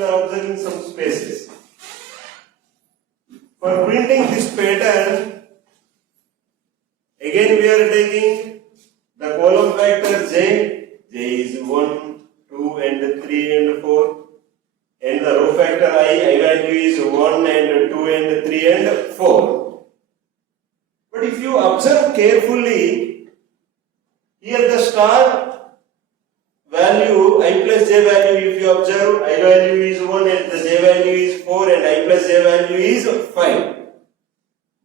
you are observing some spaces. For printing this pattern, again we are taking the column factor J. J is 1, 2 and 3 and 4. And the row factor I value is 1 and 2 and 3 and 4. But if you observe carefully, here the star value, I plus j value, if you observe, I value is 1 and the j value is 4 and I plus j value is 5.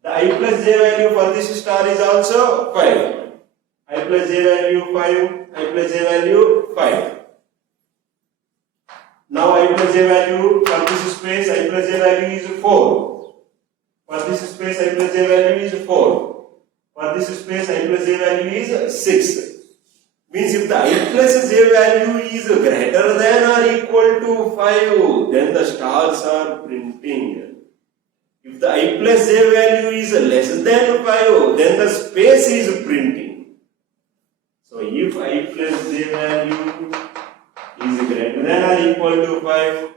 The I plus j value for this star is also 5. I plus j value 5, I plus j value 5. Now I plus j value for this space, I plus j value is 4. For this space, I plus j value is 4. For this space, I plus j value is 6. Means if the I plus j value is greater than or equal to 5, then the stars are printing. If the I plus j value is less than 5, then the space is printing. So if I plus j value is greater than or equal to 5,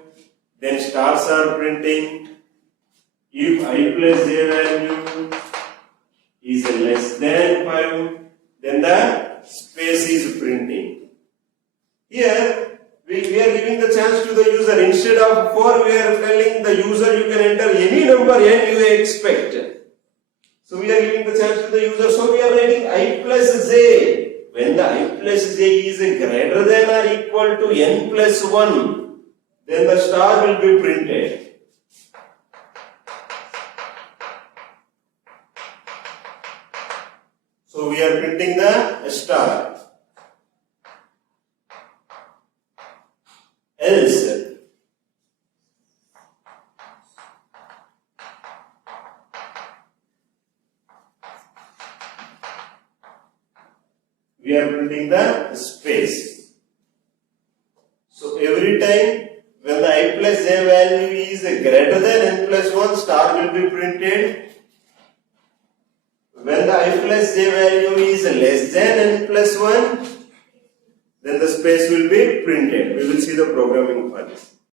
then stars are printing. If I plus j value is less than 5, then the space is printing. Here we are giving the chance to the user. Instead of 4, we are telling the user you can enter any number n you expect. So we are giving the chance to the user. So we are writing I plus j. When the I plus j is greater than or equal to n plus 1, then the star will be printed. So we are printing the star. Else, we are printing the space. So every time when the I plus j value is greater than n plus 1, star will be printed. When the I plus j value is less than n plus 1, then the space will be printed. We will see the programming for this.